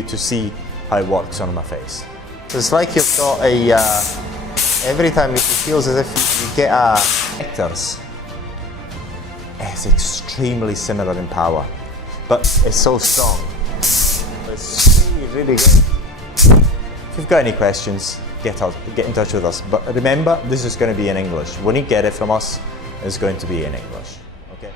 to see how it works on my face. So it's like you've got a, every time it feels as if you get a vectors. It's extremely similar in power, but it's so strong. It's really good. If you've got any questions, get in touch with us. But remember, this is going to be in English. When you get it from us, it's going to be in English. Okay?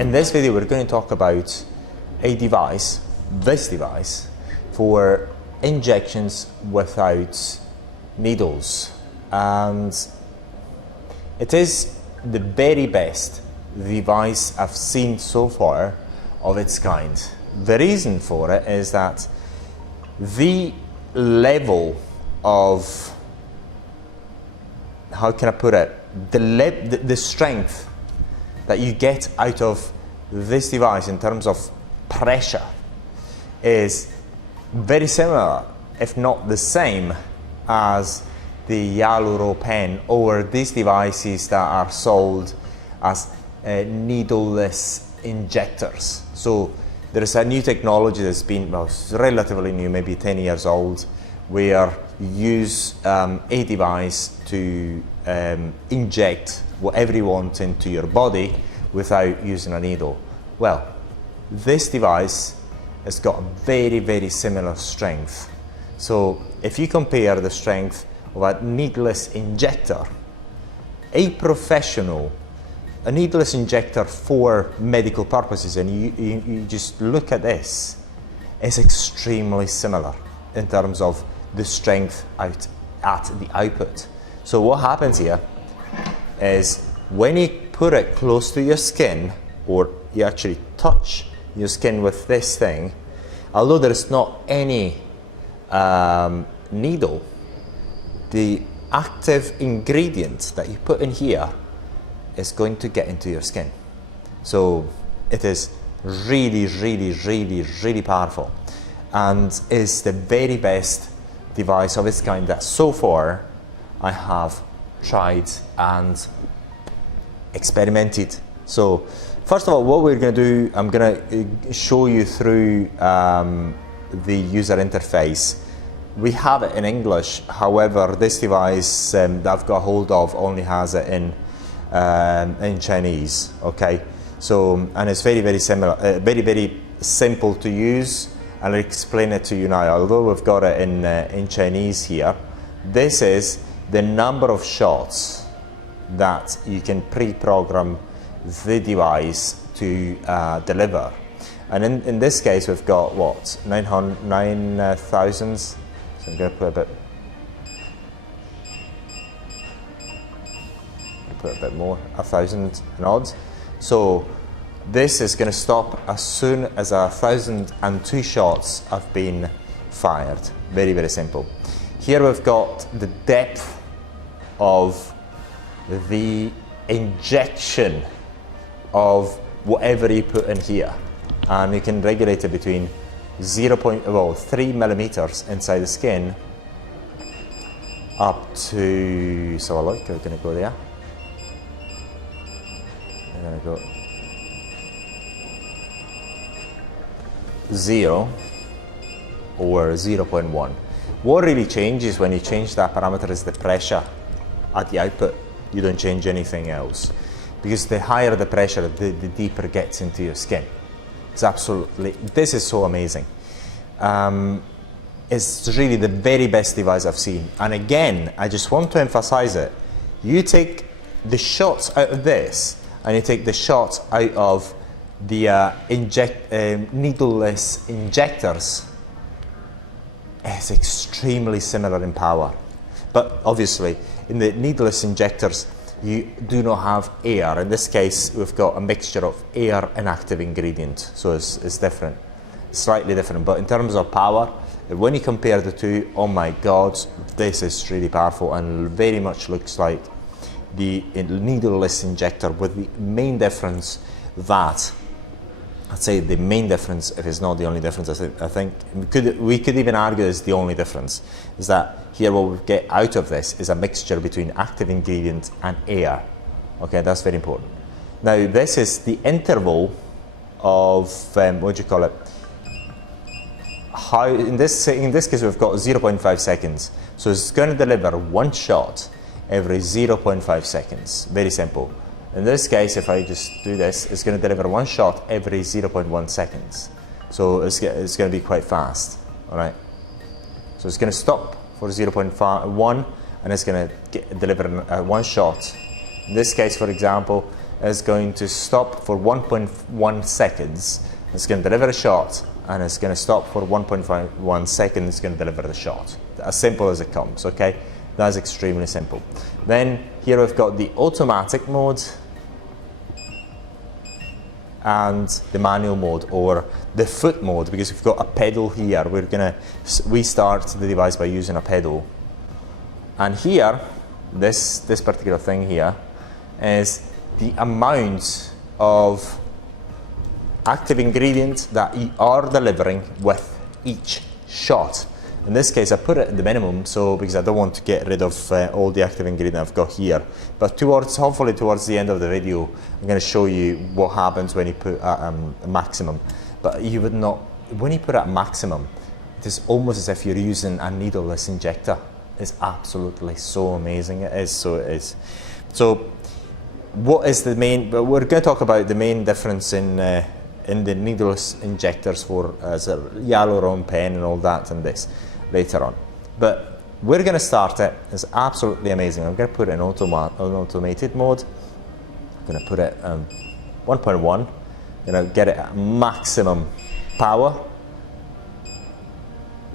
In this video, we're going to talk about a device, this device, for injections without needles. And it is the very best device I've seen so far of its kind. The reason for it is that the level of, how can I put it, the strength that you get out of this device in terms of pressure is very similar, if not the same, as the Hyaluronic pen or these devices that are sold as needleless injectors. So there is a new technology that's been, well, relatively new, maybe 10 years old, where you use a device to inject whatever you want into your body without using a needle. Well, this device has got a very, very similar strength. So if you compare the strength of a needless injector, a professional, a needless injector for medical purposes, and you just look at this, it's extremely similar in terms of the strength out at the output. So what happens here is when you put it close to your skin, or you actually touch your skin with this thing, although there's not any needle, the active ingredient that you put in here is going to get into your skin. So it is really, really, really, really powerful, and is the very best device of its kind that so far I have tried and experimented. So first of all, what we're going to do, I'm going to show you through the user interface. We have it in English, however this device that I've got hold of only has it in Chinese. Okay, so, and it's very, very similar, very, very simple to use. I'll explain it to you now. Although we've got it in Chinese here, this is the number of shots that you can pre-program the device to deliver. And in this case, we've got what, 9,000. So I'm going to put a bit more, 1,000 and odd. So this is going to stop as soon as 1,002 shots have been fired. Very, very simple. Here we've got the depth of the injection of whatever you put in here, and you can regulate it between 3 millimeters inside the skin up to, so look, we're going to go there, I'm going to go 0 or 0.1. What really changes when you change that parameter is the pressure at the output. You don't change anything else, because the higher the pressure, the deeper it gets into your skin. It's absolutely, this is so amazing. It's really the very best device I've seen. And again, I just want to emphasize it. You take the shots out of this, and you take the shots out of the needleless injectors, it's extremely similar in power. But obviously, in the needless injectors, you do not have air. In this case, we've got a mixture of air and active ingredient, so it's different, slightly different. But in terms of power, when you compare the two, oh my God, this is really powerful and very much looks like the needleless injector, with the main difference that, I'd say the main difference, if it's not the only difference, I think we could even argue is the only difference, is that here what we get out of this is a mixture between active ingredient and air. Okay, that's very important. Now this is the interval of, what do you call it? How, in this case we've got 0.5 seconds. So it's going to deliver one shot every 0.5 seconds. Very simple. In this case, if I just do this, it's going to deliver one shot every 0.1 seconds. So it's going to be quite fast. All right. So it's going to stop for 0.1 and it's going to deliver one shot. In this case, for example, it's going to stop for 1.1 seconds. It's going to deliver a shot and it's going to stop for 1.1 seconds. It's going to deliver the shot. As simple as it comes. Okay. That's extremely simple. Then here we've got the automatic mode and the manual mode, or the foot mode, because we've got a pedal here. We start the device by using a pedal. And here, this particular thing here is the amount of active ingredients that you are delivering with each shot. In this case, I put it at the minimum, so because I don't want to get rid of all the active ingredient I've got here. But hopefully towards the end of the video, I'm going to show you what happens when you put at maximum. But you would not, when you put at maximum, it is almost as if you're using a needleless injector. It's absolutely so amazing. It is, so it is. So what is the main, we're going to talk about the main difference in the needleless injectors for hyaluron pen and all that and this later on. But we're going to start it. It's absolutely amazing. I'm going to put it in automated mode. I'm going to put it 1.1. I'm going to get it at maximum power.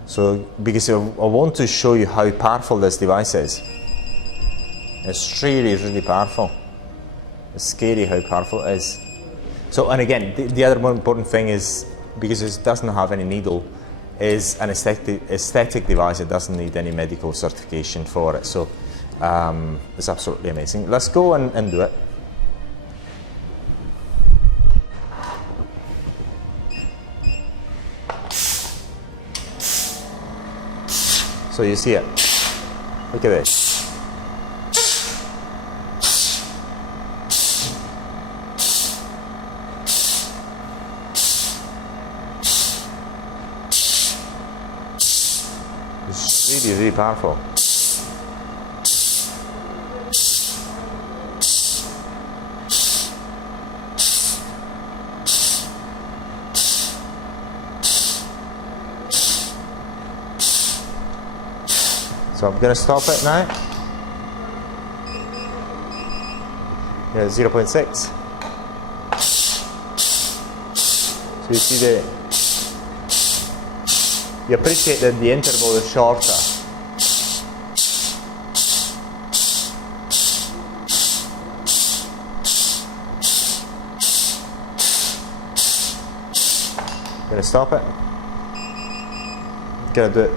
So because I want to show you how powerful this device is. It's really, really powerful. It's scary how powerful it is. So, and again, the other more important thing is, because it doesn't have any needle, is an aesthetic device. It doesn't need any medical certification for it. So it's absolutely amazing. Let's go and do it. So you see it. Look at this. It's really, really powerful. So I'm going to stop it now. Yeah, 0.6. So you see you appreciate that the interval is shorter. Gonna stop it. Gonna do it.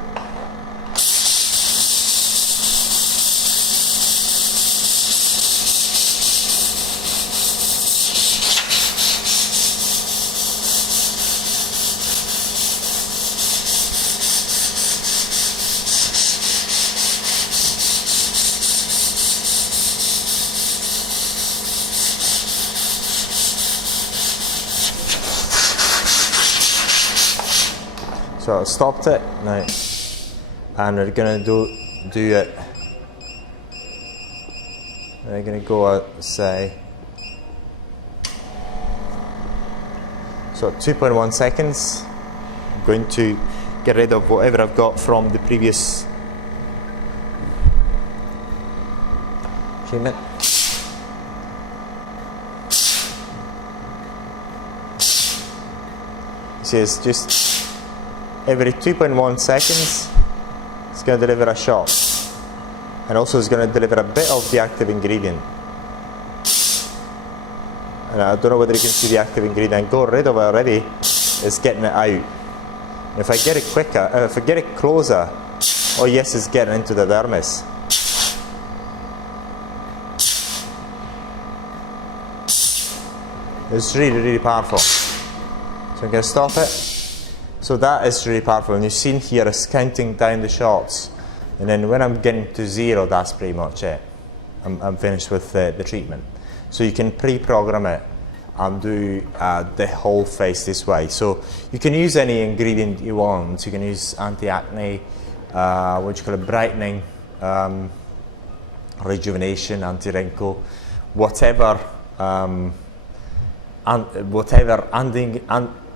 So I stopped it now, and we're gonna do it. We're gonna go out, say, so 2.1 seconds. I'm going to get rid of whatever I've got from the previous treatment. See, it's just every 2.1 seconds, it's going to deliver a shot. And also it's going to deliver a bit of the active ingredient. And I don't know whether you can see the active ingredient. I got rid of it already. It's getting it out. And if I get it quicker, if I get it closer, oh yes, it's getting into the dermis. It's really, really powerful. So I'm going to stop it. So that is really powerful. And you've seen here is counting down the shots. And then when I'm getting to 0, that's pretty much it. I'm finished with the treatment. So you can pre-program it and do the whole face this way. So you can use any ingredient you want. You can use anti-acne, what you call it, brightening, rejuvenation, anti-wrinkle, whatever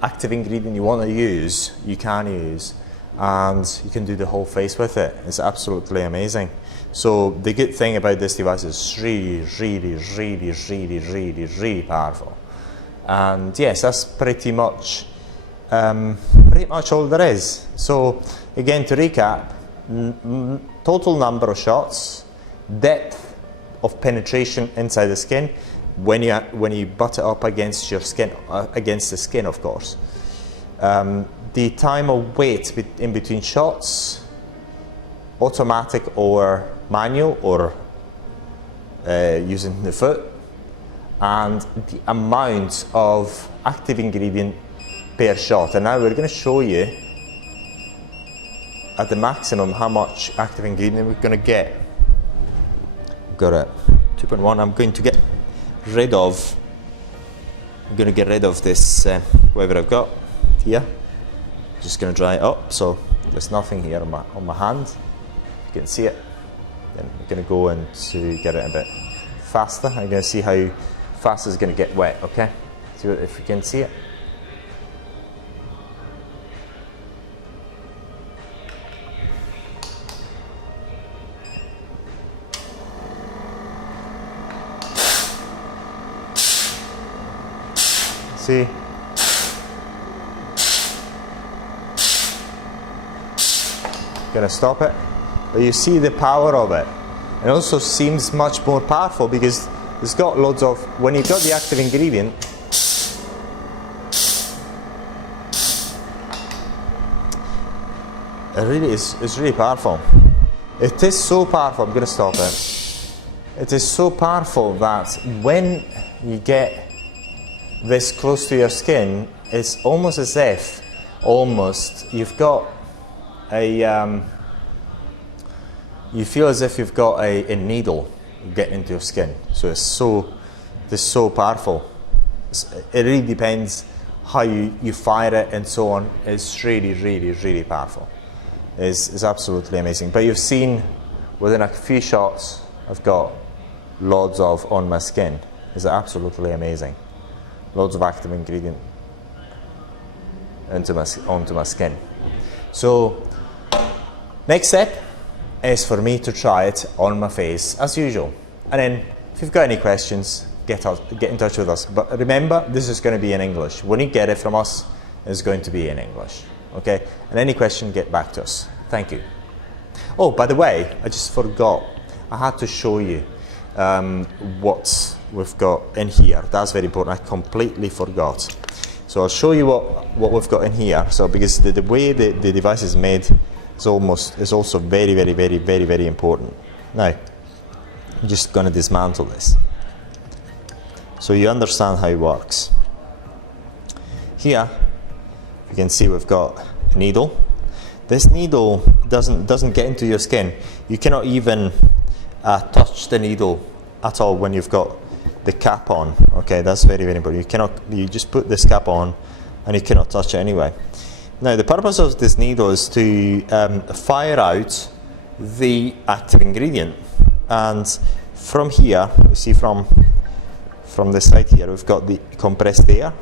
active ingredient you want to use, you can use, and you can do the whole face with it. It's absolutely amazing. So the good thing about this device is really, really, really, really, really, really powerful. And yes, that's pretty much all there is. So again, to recap, total number of shots, depth of penetration inside the skin when you butt it up against your skin, against the skin, of course. The time of wait in between shots, automatic or manual, or using the foot, and the amount of active ingredient per shot. And now we're going to show you at the maximum how much active ingredient we're going to get. We've got a 2.1. I'm going to get rid of this whatever I've got here. Just going to dry it up, so there's nothing here on my hand. You can see it. Then we're going to go in to get it a bit faster. I'm going to see how fast it's going to get wet. Okay, see if you can see it. See? Gonna stop it, but you see the power of it. It also seems much more powerful because it's got loads of, when you've got the active ingredient, it really is, it's really powerful. It is so powerful, I'm gonna stop it. It is so powerful that when you get this close to your skin, it's almost as if, you've got you feel as if you've got a needle getting into your skin. So it's so powerful. It really depends how you fire it and so on. It's really, really, really powerful. It's absolutely amazing. But you've seen within a few shots, I've got loads of on my skin. It's absolutely amazing. Loads of active ingredient onto my skin. So next step is for me to try it on my face as usual. And then if you've got any questions, get in touch with us. But remember, this is going to be in English. When you get it from us, it's going to be in English. Okay? And any question, get back to us. Thank you. Oh, by the way, I just forgot. I had to show you what we've got in here. That's very important. I completely forgot. So I'll show you what we've got in here. So because the way the device is made is also very, very, very, very, very important. Now, I'm just going to dismantle this so you understand how it works. Here, you can see we've got a needle. This needle doesn't get into your skin. You cannot even touch the needle at all when you've got the cap on. Okay, that's very, very important. You just put this cap on and you cannot touch it anyway. Now the purpose of this needle is to fire out the active ingredient, and from here, you see from the side here, we've got the compressed air.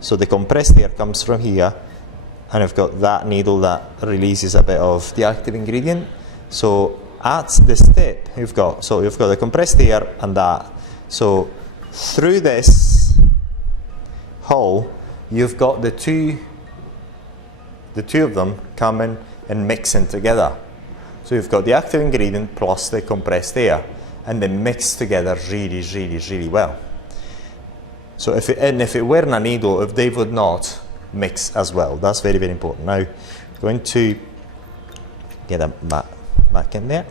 So the compressed air comes from here, and we've got that needle that releases a bit of the active ingredient. So at the step, you've got the compressed air and that. So through this hole, you've got the two of them coming and mixing together. So you've got the active ingredient plus the compressed air, and they mix together really, really, really well. So if it weren't a needle, if they would not mix as well. That's very, very important. Now, I'm going to get them back in there.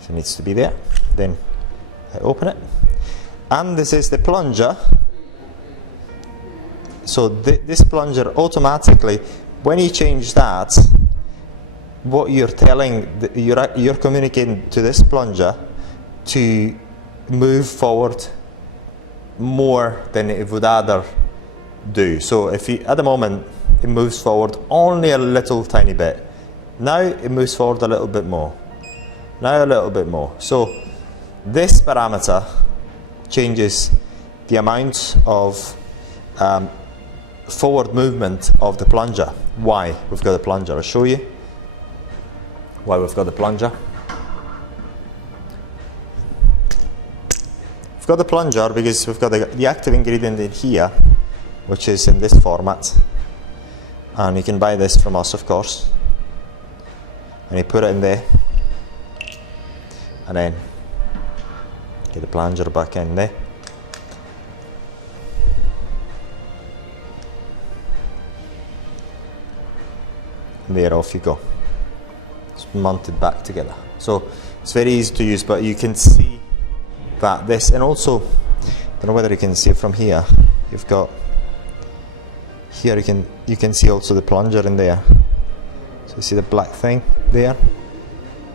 So it needs to be there. then I open it, and this is the plunger. So this plunger automatically, when you change that, what you're telling, you're communicating to this plunger to move forward more than it would other do. So if you, at the moment, it moves forward only a little tiny bit. Now it moves forward a little bit more. Now a little bit more. So this parameter changes the amount of forward movement of the plunger. Why we've got the plunger? I'll show you why we've got the plunger. We've got the plunger because we've got the active ingredient in here, which is in this format, and you can buy this from us, of course, and you put it in there, and then get the plunger back in there. And there, off you go. It's mounted back together. So it's very easy to use, but you can see that this, and also, I don't know whether you can see it from here, you've got, here you can see also the plunger in there. So you see the black thing there?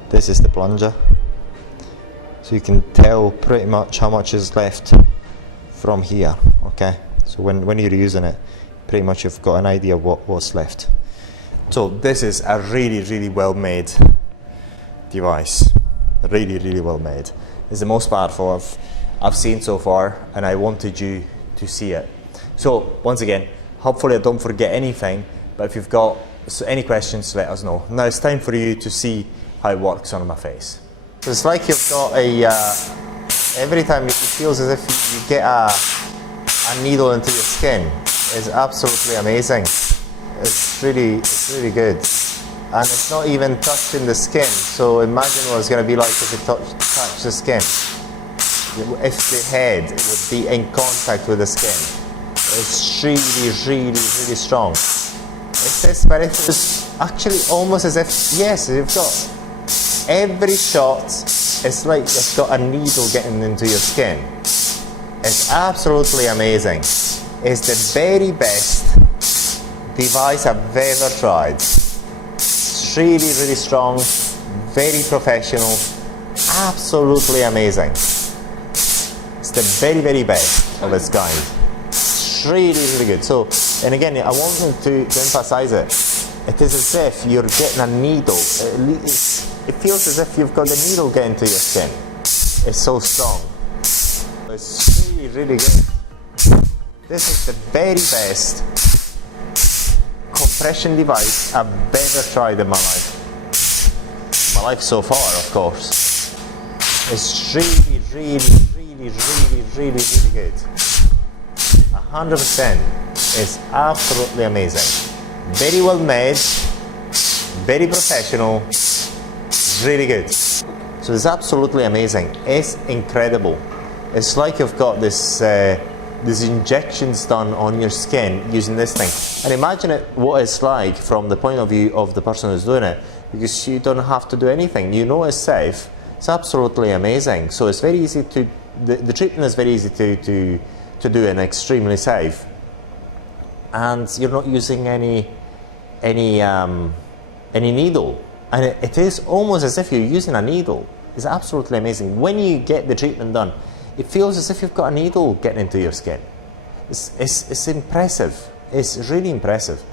This is the plunger. So you can tell pretty much how much is left from here, okay? So when you're using it, pretty much you've got an idea of what's left. So this is a really well made device. Really well made. It's the most powerful I've seen so far, and I wanted you to see it. So once again, hopefully I don't forget anything, but if you've got any questions, let us know. Now it's time for you to see how it works on my face. So it's like you've got a, every time it feels as if you get a needle into your skin. It's absolutely amazing. It's really good. And it's not even touching the skin, so imagine what it's going to be like if it touched the skin. If the head would be in contact with the skin. It's really strong. It's as but it's actually almost as if, yes, you've got every shot, it's like it's got a needle getting into your skin. It's absolutely amazing. It's the very best device I've ever tried. It's really strong, very professional, absolutely amazing. It's the very best of its kind. It's really good. So, and again, I wanted to emphasize it. It is as if you're getting a needle. It feels as if you've got a needle getting to your skin. It's so strong. It's really good. This is the very best compression device I've ever tried in my life. My life so far, of course. It's really good. 100%. It's absolutely amazing. Very well made, very professional, really good. So it's absolutely amazing. It's incredible. It's like you've got this these injections done on your skin using this thing. And imagine what it's like from the point of view of the person who's doing it, because you don't have to do anything. You know it's safe. It's absolutely amazing. So it's very easy to, the treatment is very easy to do and extremely safe. And you're not using any needle. And it is almost as if you're using a needle. It's absolutely amazing. When you get the treatment done, it feels as if you've got a needle getting into your skin. It's impressive. It's really impressive.